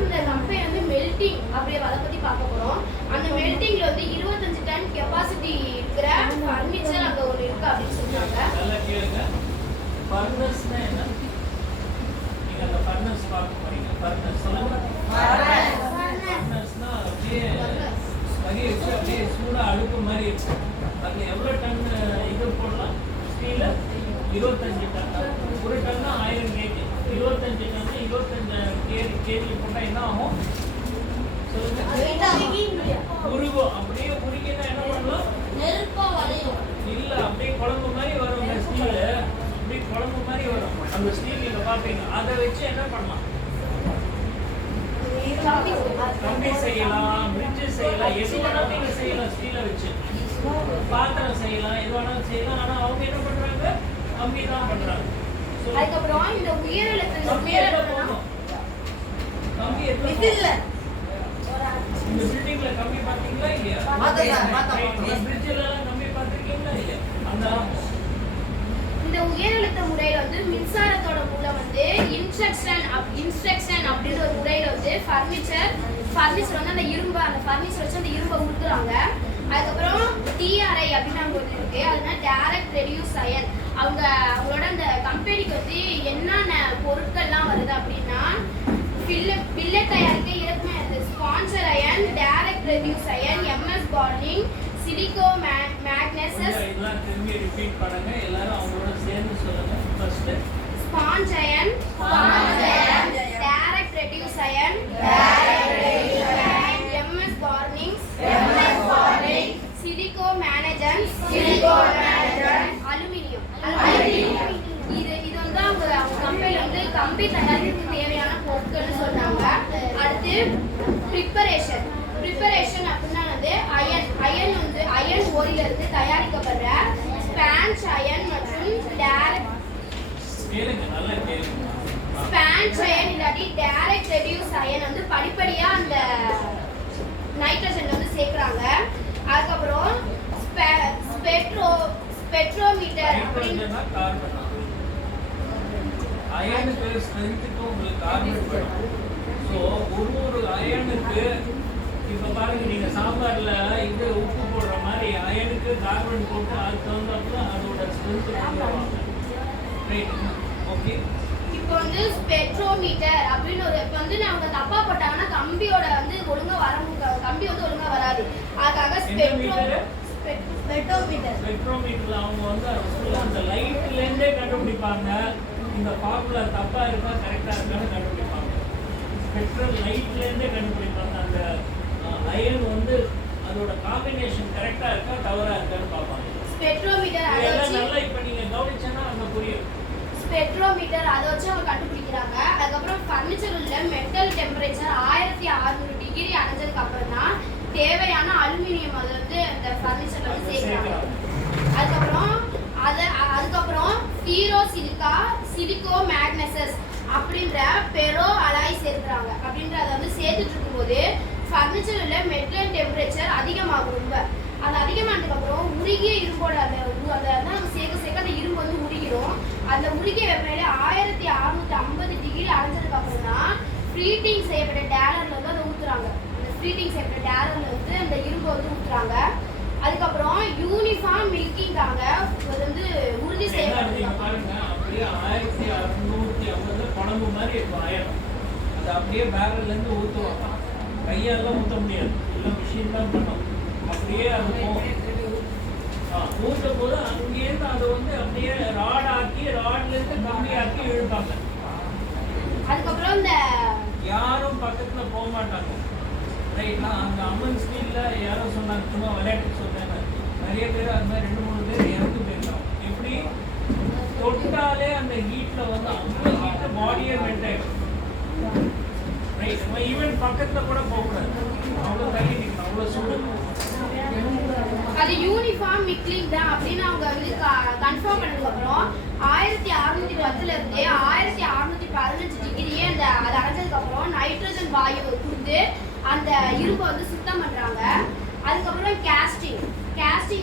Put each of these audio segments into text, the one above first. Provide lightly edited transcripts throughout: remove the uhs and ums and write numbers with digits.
வந்து இந்த கம்பெனி வந்து மெல்டிங் அப்படியே அதை பத்தி பார்க்க போறோம். அந்த மெல்டிங்ல வந்து 25 டன் கெபாசிட்டி இருக்கிற ஃபர்னிச்சர் அங்க ஒரு இருக்கு அப்படின்னு சொல்றாங்க. நல்லா கேளுங்க. ஃபர்னஸ்னா என்ன? நீங்க அந்த ஃபர்னஸ் பார்க்க போறீங்க. ஃபர்னஸ் சொல்லுங்க. ஃபர்னஸ்னா அப்படியே சூடா அடுப்பு மாதிரி இருக்கும். அது எவ்வளவு டன் இது போடலாம்? Steel 25 ton. ஒரு டன்னா 1000 கேஜி. 25 டன்னா 25 கேஜி போட்டா என்ன ஆகும் சொல்லுங்க? உருகும். அப்படியே உருகினா என்ன பண்ணலாம்? நெருப்பா வளையும். இல்ல அப்படியே குழம்பு மாதிரி வரும் ஸ்டீல். அப்படியே குழம்பு மாதிரி வரும். அந்த ஸ்டீல் நீங்க பாப்பீங்க. அதை வச்சு என்ன பண்ணலாம்? கம்பி செய்யலாம், பிரிட்ஜ் செய்யலாம், எது வேணாலும் நீங்க செய்யலாம் ஸ்டீலை வச்சு. பாத்திரம் செய்யலாம், எது வேணாலும் செய்யலாம். ஆனா அவங்க என்ன பண்றாங்க? கம்பி தான் பண்றாங்க. அதுக்கப்புறம் இந்த கம்பி எதுல? இந்த பில்டிங்ல கம்பி பாத்தீங்களா இல்லையா? பிரிட்ஜ்ல எல்லாம் கம்பி பாத்திருக்கீங்களா இல்லையா? அந்த இந்த உயரழுத்த முறையில வந்து மின்சாரத்தோட மூலம் வந்து இன்ஸ்ட்ரக்ஷன் அப்படின்ற ஒரு முறையில வந்து ஃபர்னிச்சர் வந்து அந்த ஃபர்னிச்சர் வச்சு அந்த இரும்பை உருக்குறாங்க. அதுக்கப்புறம் டிஆர்ஐ அப்படின்னு அங்கே ஒன்று இருக்கு. அதுனா டைரக்ட் ரெடியூஸ் அயன். அவங்களோட அந்த கம்பெனிக்கு வந்து என்னென்ன பொருட்கள்லாம் வருது அப்படின்னா பில்லட் தயாரிக்க இறக்குமே sponge iron, direct reduce iron, MS bonding, silico manganese. இதெல்லாம் திரும்பி ரிப்பீட் பண்ணுங்க. எல்லாரும் அவங்களோட சேர்ந்து சொல்லுங்க. First sponge iron, direct reduce iron, MS bonding, silico manganese, aluminium. இது வந்து அவங்க கம்பெனில வந்து கம்பி தயாரிப்புக்கு தேவையான பொருட்கள்னு சொன்னாங்க. அடுத்து ப்ரிப்பரேஷன் அப்படின்னா வந்து அயன் ஓரில இருந்து தயாரிக்கப்படுற ஸ்பான்ஜ் அயன் மற்றும் ஸ்பான்ஜ் அயன் இல்லாட்டி டைரக்ட் ரெடியூஸ் அயன் வந்து படிப்படியா அந்த நைட்ரஜன் வந்து சேர்க்கறாங்க. அதுக்கப்புறம் ஸ்பெக்ட்ரோமீட்டர் அப்படின்னா கார்பன். அயனுக்கு ஸ்ட்ரென்த்துக்கு உங்களுக்கு கார்பன் வேணும். ஸோ ஒரு அயனுக்கு இப்போ பாருங்க, நீங்க சாம்பார்ல இது உப்பு போடுற மாதிரி அயனுக்கு கார்பன் போட்டு அதுக்கு தகுந்தாப்புல அதோட ஸ்ட்ரென்த் பண்ணுவாங்க. Right, okay. இப்போ வந்து ஸ்பெக்ட்ரோமீட்டர் அப்படின்னு ஒரு இப்போ வந்து அவங்க தப்பா போட்டாங்கன்னா கம்பியோட வந்து ஒழுங்கா கம்பி வந்து ஒழுங்கா வராது. அதுக்காக ஸ்பெக்ட்ரோமீட்டர்ல அவங்க வந்து அந்த லைட்ல இருந்தே கண்டுபிடிப்பாங்க. இந்த ஃபார்முலா தப்பா இருக்கா கரெக்டா இருக்கான்னு கண்டுபிடிப்பாங்க. ஸ்பெக்ட்ரல் லைட்ல இருந்தே கண்டுபிடிப்பாங்க. அந்த அயன் வந்து அதோட காம்பினேஷன் கரெக்டா இருக்கா தவறா இருக்கான்னு பார்ப்பாங்க. ஸ்பெக்ட்ரோமீட்டர் அதை வச்சு நல்லா இப்போ நீங்க கவனிச்சனா அங்க புரியும். ஸ்பெக்ட்ரோமீட்டர் அதை வச்சு அவங்க கண்டுபிடிக்கிறாங்க. அதுக்கப்புறம் ஃபர்னிச்சர் உள்ள மெட்டல் டெம்பரேச்சர் 1600 டிகிரி அடைஞ்சதுக்கு அப்புறம் தான் தேவையான அலுமினியம் அதை வந்து அந்த ஃபர்னிச்சர்ல வந்து சேர்க்கிறாங்க. அதுக்கப்புறம் சிலிகோ மேக்னசஸ் அப்படின்ற பெரோ அலாய் சேர்க்கிறாங்க. அப்படின்ற அதை வந்து சேர்த்துட்டு இருக்கும்போது ஃபர்னிச்சர் உள்ள மெட்டல் டெம்பரேச்சர் அதிகமாகும். ரொம்ப அது அதிகமானதுக்கு அப்புறம் உருகிய இரும்போட அந்த சேர்க்க அந்த இரும்பு வந்து உருகிடும். அந்த உருகிய வெப்பநிலை 1650 டிகிரி அடைஞ்சதுக்கு அப்புறம் தான் ஃப்ரீட்டிங் செய்யப்பட்ட டேலர்ல வந்து அதை ஊத்துறாங்க. அந்த ஃப்ரீட்டிங் செய்யப்பட்ட டேலர்ல வந்து அந்த இரும்பை வந்து ஊத்துறாங்க. அதுக்கப்புறம் யூனிஃபார்ம் மில்கிங்காக அது வந்து உறுதி செய்யப்படுறாங்க. பாருங்க, அப்படியே 1650 குழம்பு மாதிரி இருக்கும் அயன். அது அப்படியே பேரல்ல இருந்து ஊத்துவாங்க. கையால ஊத்த முடியாது, எல்லாம் மிஷின் தான் பண்ணும். அப்படியே அது ஊத்த போது அங்கேருந்து அதை வந்து அப்படியே ராட்ல இருந்து கம்பியாக்கி இழுப்பாங்க. அதுக்கப்புறம் இந்த யாரும் பக்கத்துல போக மாட்டாங்க. ரைட்னா அந்த அம்மன் ஸ்டீல்ல யாரோ சொன்னாங்க, சும்மா விளையாட்டுக்கு சொன்னாங்க, நிறைய பேர் அது மாதிரி 2-3 பேர் இறந்து போயிருக்காங்க. எப்படி தொட்டாலே அந்த ஹீட்ல வந்து அவ்வளோ ஹீட் பாடியே மெல்ட் ஆயிடும். ரைட், ஈவன் பக்கத்துல கூட போகக்கூடாது, அவ்வளோ தள்ளி நிற்கணும், அவ்வளோ சூடு. அது யூனிஃபார்ம் மிக்லிங் தான் அப்படின்னு அவங்க வந்து கன்ஃபார்ம் பண்ணதுக்கு அப்புறம் 1610 இருந்து 1615 டிகிரியே அந்த அது அடைஞ்சதுக்கு அப்புறம் நைட்ரஜன் வாயு கொடுத்து அந்த இரும்பை வந்து சுத்தம் பண்றாங்க. அதுக்கப்புறம் கேஸ்டிங்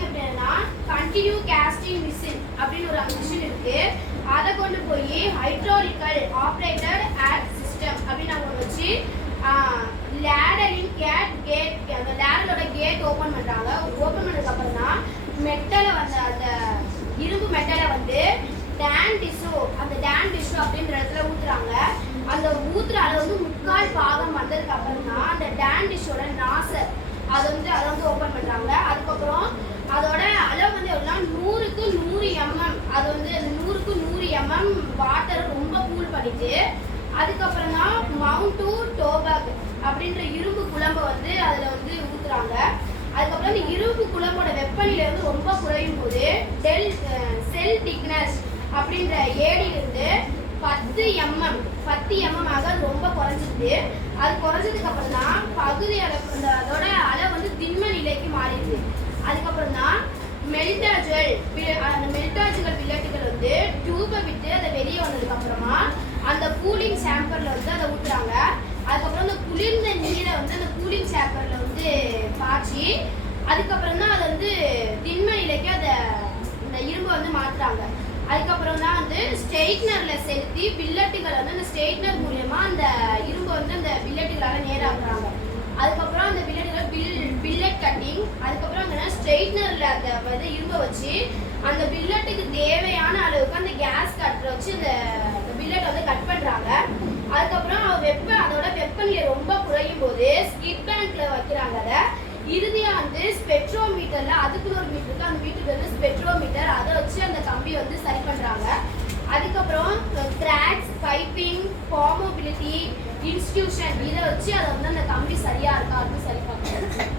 அப்படின்னா கண்டினியூ கேஸ்டிங் மிஷின் அப்படின்னு ஒரு மிஷின் இருக்கு. அதை கொண்டு போய் ஹைட்ராலிக்கல் ஆப்ரேட்டட் ஆட் சிஸ்டம் அப்படின்னு அவங்க வச்சு லேடலின் கேட் அந்த லேடலோட கேட் ஓப்பன் பண்றாங்க. ஓப்பன் பண்ணதுக்கு அப்புறம் தான் மெட்டலை வந்து அந்த இரும்பு மெட்டலை வந்து டேன் டிஷ்யூ அப்படின்ற இடத்துல ஊத்துறாங்க. அந்த ஊத்துற அளவு வந்து 3/4 பாகம் வந்ததுக்கு அப்புறம் தான் அந்த டேன் டிஷ்யூட நாசர் அதை வந்து ஓப்பன் பண்றாங்க. அதுக்கப்புறம் அதோட அளவு வந்து எவ்வளோனா 100க்கு 100 mm. அது வந்து 100க்கு 100 mm வாட்டர் ரொம்ப கூல் பண்ணிட்டு அதுக்கப்புறம் தான் மவுண்ட் டு டோபக் அப்படின்ற இரும்பு குழம்பை வந்து அதில் வந்து ஊத்துறாங்க. அதுக்கப்புறம் இந்த இரும்பு குழம்போட வெப்பநிலை வந்து ரொம்ப குறையும் போது செல் திக்னஸ் அப்படின்ற ஏடியிலிருந்து 10 mm ஆக ரொம்ப குறைஞ்சிருது. அது குறைஞ்சதுக்கு அப்புறம் தான் பகுதி அளவு அதோட அளவு வந்து திண்ம நிலைக்கு மாறிடுது. அதுக்கப்புறம் தான் அந்த மெல்டாஜுகள் பில்லட்டுகள் வந்து டியூபை விட்டு அதை வெளியே வந்ததுக்கு அப்புறமா அந்த கூலிங் சேம்பர்ல வந்து அதை ஊத்துறாங்க. அதுக்கப்புறம் அந்த குளிர்ந்த நீரை வந்து அந்த கூலிங் சேம்பர்ல வந்து பாய்ச்சி அதுக்கப்புறம் தான் அதை வந்து திண்ம நிலைக்கு இந்த இரும்பை வந்து மாத்துறாங்க. அதுக்கப்புறம் தான் வந்து ஸ்ட்ரெயிட்னர்ல செலுத்தி பில்லட்டுகளை வந்து அந்த ஸ்ட்ரெயிட்னர் மூலியமா அந்த இரும்பை வந்து அந்த பில்லட்டுகளால நேராக்குறாங்க. அதுக்கப்புறம் அந்த பில்லட் கட்டிங், அதுக்கப்புறம் அந்த ஸ்ட்ரெயிட்னர்ல அந்த இரும்பை வச்சு அந்த பில்லட்டுக்கு தேவையான அளவுக்கு அந்த கேஸ் கட்டரை வச்சு அந்த பில்லட்டை வந்து கட் பண்றாங்க. அதுக்கப்புறம் அதோட வெப்பநிலை ரொம்ப குறையும் போது ஸ்கிட் பேங்க்ல வைக்கிறாங்க. அதை இறுதியா வந்து ஸ்பெக்ட்ரோமீட்டர்ல அதுக்குன்னு ஒரு மீட்டர் இருக்கு, அந்த மீட்டருக்கு வந்து ஸ்பெக்ட்ரோமீட்டர் அதை வச்சு அந்த கம்பி வந்து சரி பண்றாங்க. அதுக்கப்புறம் கிராக்ஸ், பைப்பிங், ஃபார்மபிலிட்டி, இன்ஸ்டிடியூஷன் இதை வச்சு அதை வந்து அந்த கம்பி சரியா இருக்கா அப்படின்னு சரி பார்க்கணும்.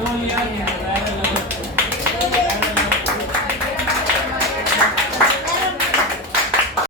Vinolia